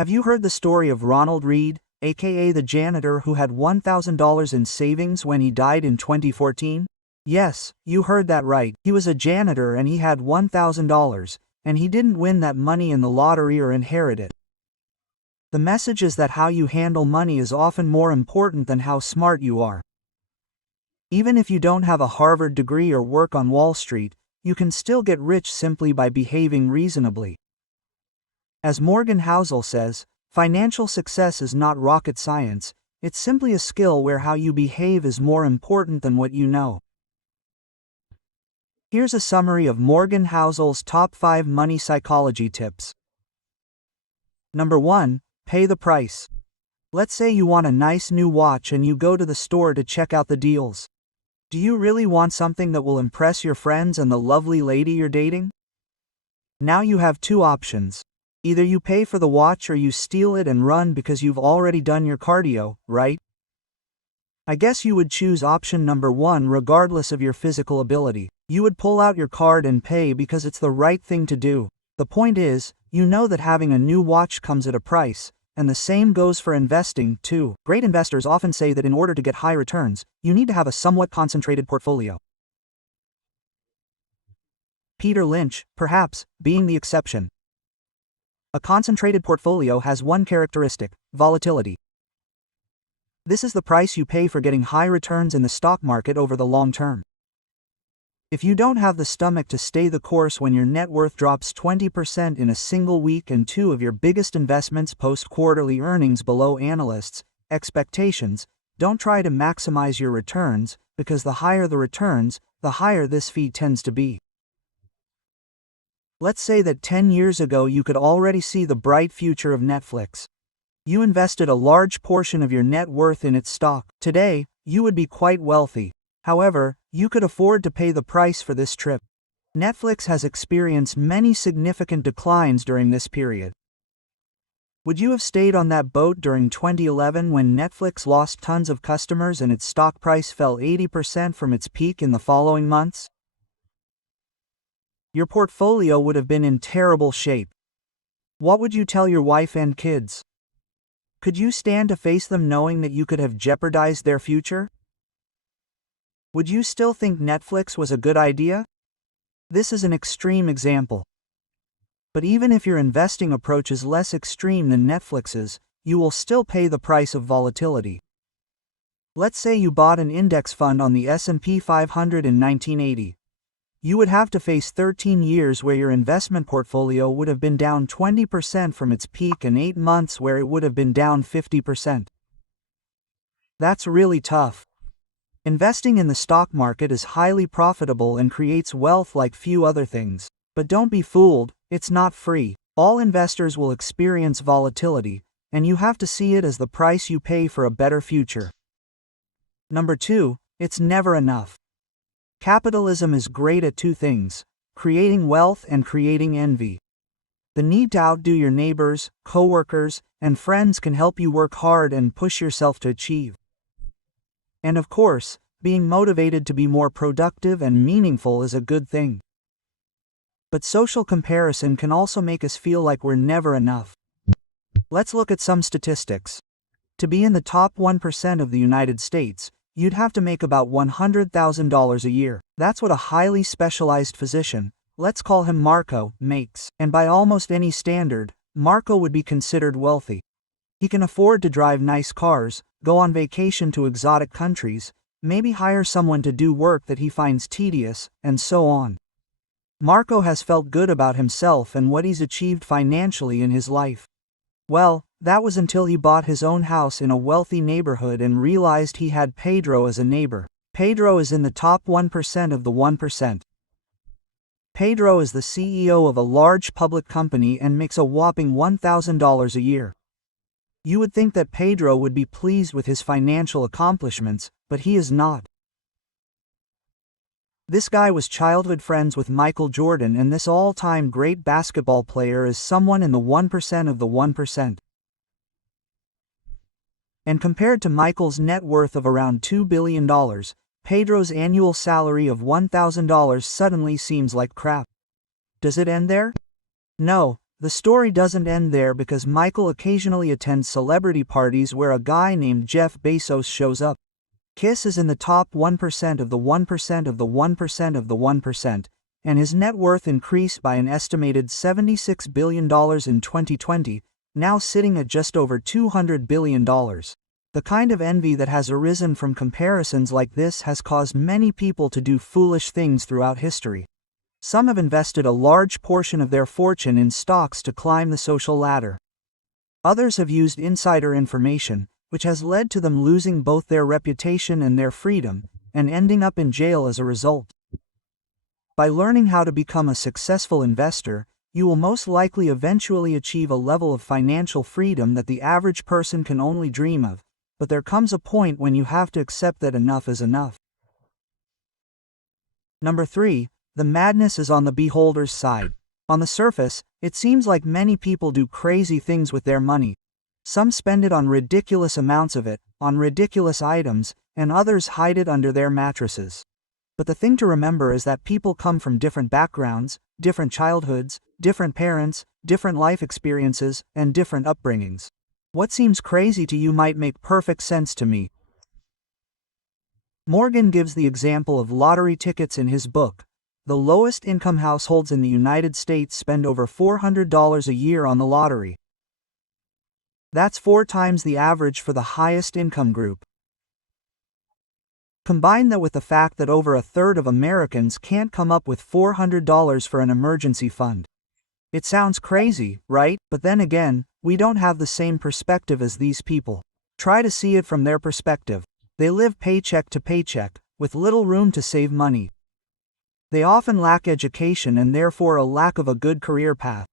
Have you heard the story of Ronald Reed, aka the janitor who had $1,000 in savings when he died in 2014? Yes, you heard that right. He was a janitor and he had $1,000, and he didn't win that money in the lottery or inherit it. The message is that how you handle money is often more important than how smart you are. Even if you don't have a Harvard degree or work on Wall Street, you can still get rich simply by behaving reasonably. As Morgan Housel says, financial success is not rocket science, it's simply a skill where how you behave is more important than what you know. Here's a summary of Morgan Housel's top 5 money psychology tips. Number 1. Pay the price. Let's say you want a nice new watch and you go to the store to check out the deals. Do you really want something that will impress your friends and the lovely lady you're dating? Now you have 2 options. Either you pay for the watch or you steal it and run because you've already done your cardio, right? I guess you would choose option number 1 regardless of your physical ability. You would pull out your card and pay because it's the right thing to do. The point is, you know that having a new watch comes at a price, and the same goes for investing, too. Great investors often say that in order to get high returns, you need to have a somewhat concentrated portfolio. Peter Lynch, perhaps, being the exception. A concentrated portfolio has one characteristic: volatility. This is the price you pay for getting high returns in the stock market over the long term. If you don't have the stomach to stay the course when your net worth drops 20% in a single week and 2 of your biggest investments post quarterly earnings below analysts' expectations, don't try to maximize your returns, because the higher the returns, the higher this fee tends to be. Let's say that 10 years ago you could already see the bright future of Netflix. You invested a large portion of your net worth in its stock. Today, you would be quite wealthy. However, you could afford to pay the price for this trip. Netflix has experienced many significant declines during this period. Would you have stayed on that boat during 2011 when Netflix lost tons of customers and its stock price fell 80% from its peak in the following months? Your portfolio would have been in terrible shape. What would you tell your wife and kids? Could you stand to face them knowing that you could have jeopardized their future? Would you still think Netflix was a good idea? This is an extreme example. But even if your investing approach is less extreme than Netflix's, you will still pay the price of volatility. Let's say you bought an index fund on the S&P 500 in 1980. You would have to face 13 years where your investment portfolio would have been down 20% from its peak and 8 months where it would have been down 50%. That's really tough. Investing in the stock market is highly profitable and creates wealth like few other things. But don't be fooled, it's not free. All investors will experience volatility, and you have to see it as the price you pay for a better future. Number 2, it's never enough. Capitalism is great at 2 things: creating wealth and creating envy. The need to outdo your neighbors, coworkers, and friends can help you work hard and push yourself to achieve. And of course, being motivated to be more productive and meaningful is a good thing. But social comparison can also make us feel like we're never enough. Let's look at some statistics. To be in the top 1% of the United States, you'd have to make about $100,000 a year. That's what a highly specialized physician, let's call him Marco, makes. And by almost any standard, Marco would be considered wealthy. He can afford to drive nice cars, go on vacation to exotic countries, maybe hire someone to do work that he finds tedious, and so on. Marco has felt good about himself and what he's achieved financially in his life. Well, that was until he bought his own house in a wealthy neighborhood and realized he had Pedro as a neighbor. Pedro is in the top 1% of the 1%. Pedro is the CEO of a large public company and makes a whopping $1,000 a year. You would think that Pedro would be pleased with his financial accomplishments, but he is not. This guy was childhood friends with Michael Jordan, and this all-time great basketball player is someone in the 1% of the 1%. And compared to Michael's net worth of around $2 billion, Pedro's annual salary of $1,000 suddenly seems like crap. Does it end there? No, The story doesn't end there because Michael occasionally attends celebrity parties where a guy named Jeff Bezos shows up. Kiss is in the top 1% of the 1% of the 1% of the 1%, and his net worth increased by an estimated $76 billion in 2020, now sitting at just over $200 billion. The kind of envy that has arisen from comparisons like this has caused many people to do foolish things throughout history. Some have invested a large portion of their fortune in stocks to climb the social ladder. Others have used insider information, which has led to them losing both their reputation and their freedom, and ending up in jail as a result. By learning how to become a successful investor, you will most likely eventually achieve a level of financial freedom that the average person can only dream of, but there comes a point when you have to accept that enough is enough. Number 3. The madness is on the beholder's side. On the surface, it seems like many people do crazy things with their money. Some spend it on ridiculous amounts of it, on ridiculous items, and others hide it under their mattresses. But the thing to remember is that people come from different backgrounds, different childhoods, different parents, different life experiences, and different upbringings. What seems crazy to you might make perfect sense to me. Morgan gives the example of lottery tickets in his book. The lowest income households in the United States spend over $400 a year on the lottery. That's 4 times the average for the highest income group. Combine that with the fact that over a third of Americans can't come up with $400 for an emergency fund. It sounds crazy, right? But then again, we don't have the same perspective as these people. Try to see it from their perspective. They live paycheck to paycheck, with little room to save money. They often lack education and therefore a lack of a good career path.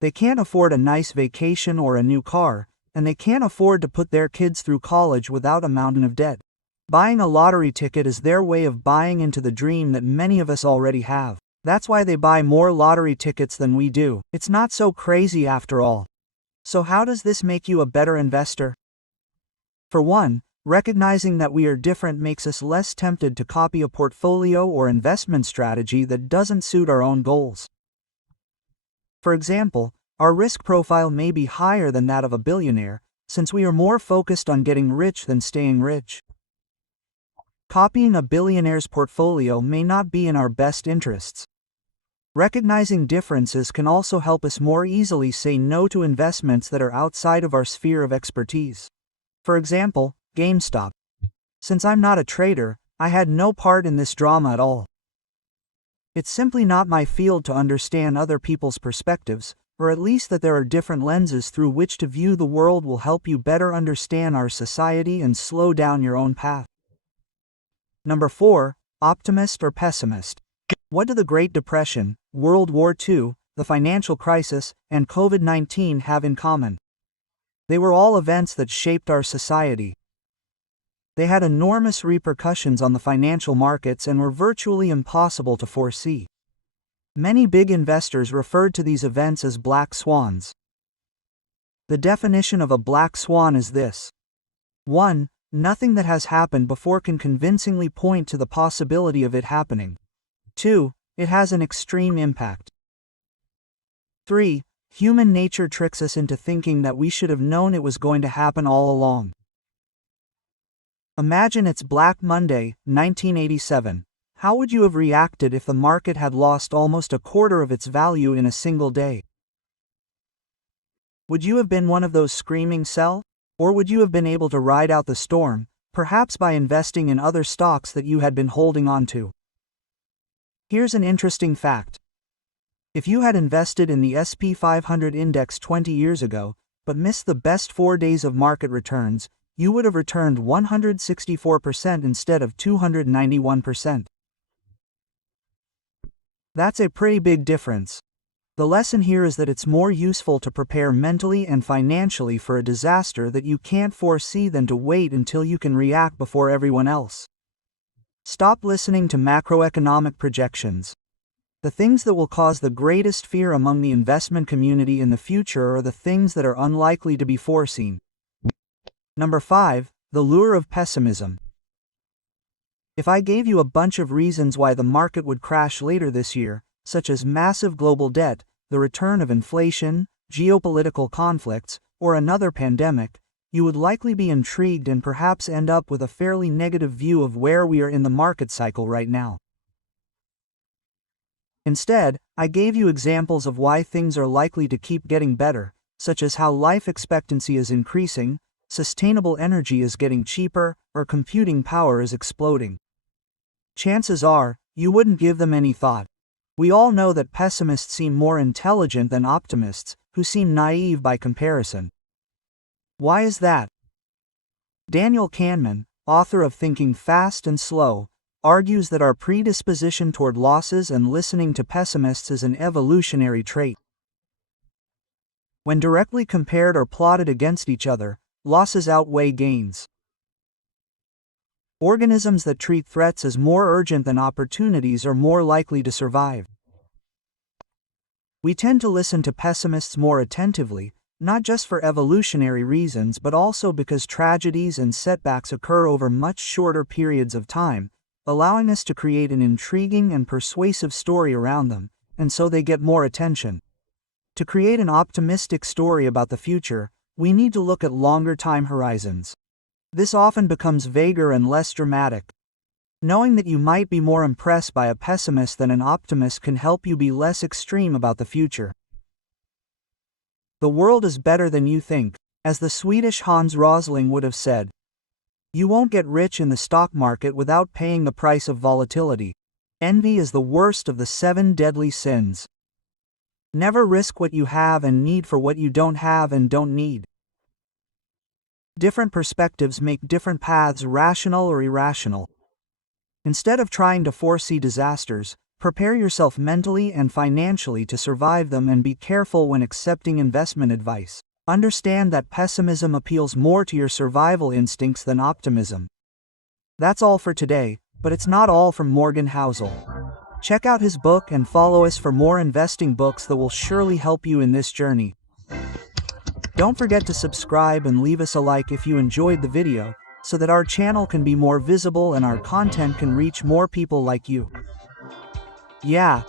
They can't afford a nice vacation or a new car, and they can't afford to put their kids through college without a mountain of debt. Buying a lottery ticket is their way of buying into the dream that many of us already have. That's why they buy more lottery tickets than we do. It's not so crazy after all. So how does this make you a better investor? For one, recognizing that we are different makes us less tempted to copy a portfolio or investment strategy that doesn't suit our own goals. For example, our risk profile may be higher than that of a billionaire, since we are more focused on getting rich than staying rich. Copying a billionaire's portfolio may not be in our best interests. Recognizing differences can also help us more easily say no to investments that are outside of our sphere of expertise. For example, GameStop. Since I'm not a trader, I had no part in this drama at all. It's simply not my field to understand other people's perspectives, or at least that there are different lenses through which to view the world will help you better understand our society and slow down your own path. Number 4. Optimist or pessimist. What do the Great Depression, World War II, the financial crisis, and COVID-19 have in common? They were all events that shaped our society. They had enormous repercussions on the financial markets and were virtually impossible to foresee. Many big investors referred to these events as black swans. The definition of a black swan is this. 1. Nothing that has happened before can convincingly point to the possibility of it happening. 2. It has an extreme impact. 3. Human nature tricks us into thinking that we should have known it was going to happen all along. Imagine it's Black Monday, 1987. How would you have reacted if the market had lost almost a quarter of its value in a single day? Would you have been one of those screaming sell? Or would you have been able to ride out the storm, perhaps by investing in other stocks that you had been holding on to? Here's an interesting fact. If you had invested in the S&P 500 index 20 years ago, but missed the best 4 days of market returns, you would have returned 164% instead of 291%. That's a pretty big difference. The lesson here is that it's more useful to prepare mentally and financially for a disaster that you can't foresee than to wait until you can react before everyone else. Stop listening to macroeconomic projections. The things that will cause the greatest fear among the investment community in the future are the things that are unlikely to be foreseen. Number 5. The lure of pessimism. If I gave you a bunch of reasons why the market would crash later this year, such as massive global debt, the return of inflation, geopolitical conflicts, or another pandemic, you would likely be intrigued and perhaps end up with a fairly negative view of where we are in the market cycle right now. Instead, I gave you examples of why things are likely to keep getting better, such as how life expectancy is increasing, sustainable energy is getting cheaper, or computing power is exploding. Chances are, you wouldn't give them any thought. We all know that pessimists seem more intelligent than optimists, who seem naive by comparison. Why is that? Daniel Kahneman, author of Thinking Fast and Slow, argues that our predisposition toward losses and listening to pessimists is an evolutionary trait. When directly compared or plotted against each other, losses outweigh gains. Organisms that treat threats as more urgent than opportunities are more likely to survive. We tend to listen to pessimists more attentively, not just for evolutionary reasons but also because tragedies and setbacks occur over much shorter periods of time, allowing us to create an intriguing and persuasive story around them, and so they get more attention. To create an optimistic story about the future, we need to look at longer time horizons. This often becomes vaguer and less dramatic. Knowing that you might be more impressed by a pessimist than an optimist can help you be less extreme about the future. The world is better than you think, as the Swedish Hans Rosling would have said. You won't get rich in the stock market without paying the price of volatility. Envy is the worst of the 7 deadly sins. Never risk what you have and need for what you don't have and don't need. Different perspectives make different paths rational or irrational. Instead of trying to foresee disasters, prepare yourself mentally and financially to survive them and be careful when accepting investment advice. Understand that pessimism appeals more to your survival instincts than optimism. That's all for today, but it's not all from Morgan Housel. Check out his book and follow us for more investing books that will surely help you in this journey. Don't forget to subscribe and leave us a like if you enjoyed the video, so that our channel can be more visible and our content can reach more people like you. Yeah,